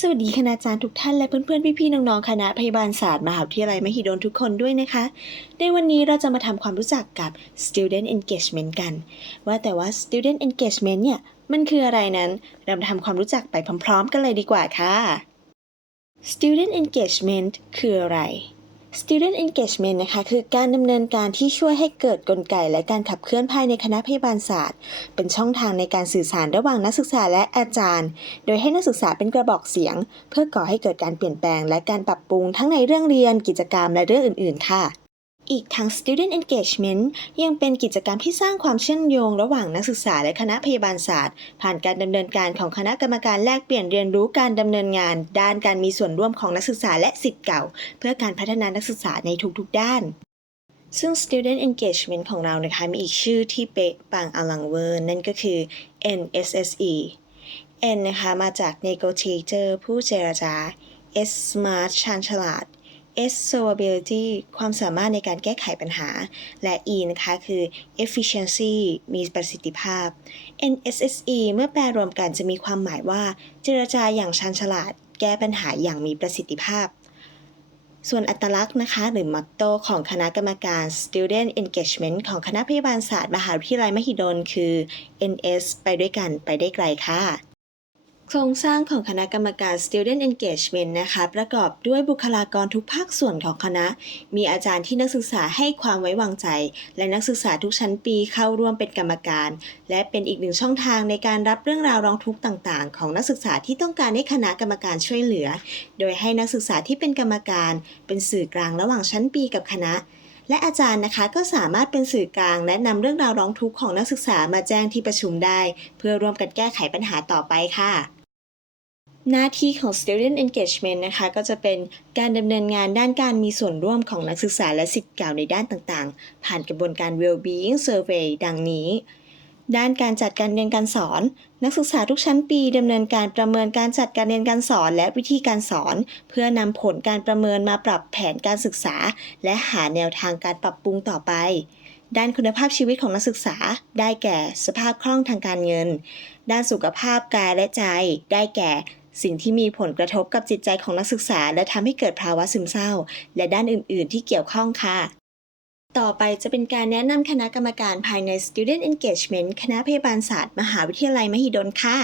สวัสดีคณาจารย์ทุกท่านและเพื่อนๆ พี่ๆ น้องๆ คณะพยาบาลศาสตร์มหาวิทยาลัยมหิดลทุกคนด้วยนะคะ ในวันนี้เราจะมาทำความรู้จักกับ student engagement กัน ว่าแต่ว่า student engagement เนี่ย มันคืออะไรนั้น เรามาทำความรู้จักไปพร้อมๆ กันเลยดีกว่าค่ะ student engagement คืออะไร Student Engagement นะคะคือการดำเนินการที่ช่วยให้เกิดกลไกและการขับเคลื่อนภายในคณะพยาบาลศาสตร์ เป็นช่องทางในการสื่อสารระหว่างนักศึกษาและอาจารย์ โดยให้นักศึกษาเป็นกระบอกเสียง เพื่อก่อให้เกิดการเปลี่ยนแปลง และการปรับปรุงทั้งในเรื่องเรียนกิจกรรมและเรื่องอื่น ๆ ค่ะ อีกทั้ง Student Engagement ยังเป็นกิจกรรมที่สร้างความเชื่อมโยงระหว่างนักศึกษาและคณะพยาบาลศาสตร์ ผ่านการดำเนินการของคณะกรรมการแลกเปลี่ยนเรียนรู้การดำเนินงาน ด้านการมีส่วนร่วมของนักศึกษาและสิทธิ์เก่า เพื่อการพัฒนานักศึกษาในทุกๆ ด้าน ซึ่ง Student Engagement ของเรานะคะมีอีกชื่อที่เป๊ะปังอลังเวอร์นั่นก็คือ NSSE N นะคะมาจาก Negotiator ผู้เจรจา S Smart ชาญฉลาด S solvability ความสามารถในการแก้ไขปัญหา และ E นะคะคือ efficiency มีประสิทธิภาพ NSSE เมื่อแปลรวมกันจะมีความหมายว่า เจรจาอย่างชาญฉลาด แก้ปัญหาอย่างมีประสิทธิภาพ ส่วนอัตลักษณ์นะคะ หรือมอตโตของคณะกรรมการ Student Engagement ของคณะพยาบาลศาสตร์มหาวิทยาลัยมหิดล คือ NS ไปด้วยกันไปได้ไกลค่ะ โครงสร้างของคณะกรรมการ Student Engagement นะคะ ประกอบด้วยบุคลากรทุกภาคส่วนของคณะ มีอาจารย์ที่นักศึกษาให้ความไว้วางใจ และนักศึกษาทุกชั้นปีเข้าร่วมเป็นกรรมการ และเป็นอีกหนึ่งช่องทางในการรับเรื่องราวร้องทุกข์ต่างๆ ของนักศึกษาที่ต้องการให้คณะกรรมการช่วยเหลือ โดยให้นักศึกษาที่เป็นกรรมการ เป็นสื่อกลางระหว่างชั้นปีกับคณะและอาจารย์นะคะก็สามารถเป็นสื่อกลาง และนำเรื่องราวร้องทุกข์ของนักศึกษามาแจ้งที่ประชุมได้ เพื่อร่วมกันแก้ไขปัญหาต่อไปค่ะ หน้าที่ของ Student Engagement นะคะก็จะเป็นการดำเนินงานด้านการมีส่วนร่วมของนักศึกษาและสิทธิ์เก่าในด้านต่างๆ ผ่านกระบวนการ Well-being Survey ดังนี้ ด้านการจัดการเรียนการสอน นักศึกษาทุกชั้นปีดำเนินการประเมินการจัดการเรียนการสอน และวิธีการสอน เพื่อนำผลการประเมินมาปรับแผนการศึกษา และหาแนวทางการปรับปรุงต่อไปด้านคุณภาพชีวิตของนักศึกษา ได้แก่สภาพคล่องทางการเงิน ด้านสุขภาพกายและใจ ได้แก่ สิ่งที่มีผลกระทบกับจิตใจของนักศึกษา และทำให้เกิดภาวะซึมเศร้า และด้านอื่น ๆ ที่เกี่ยวข้องค่ะ ต่อไปจะเป็นการแนะนำคณะกรรมการภายใน Student Engagement คณะพยาบาลศาสตร์ มหาวิทยาลัยมหิดลค่ะ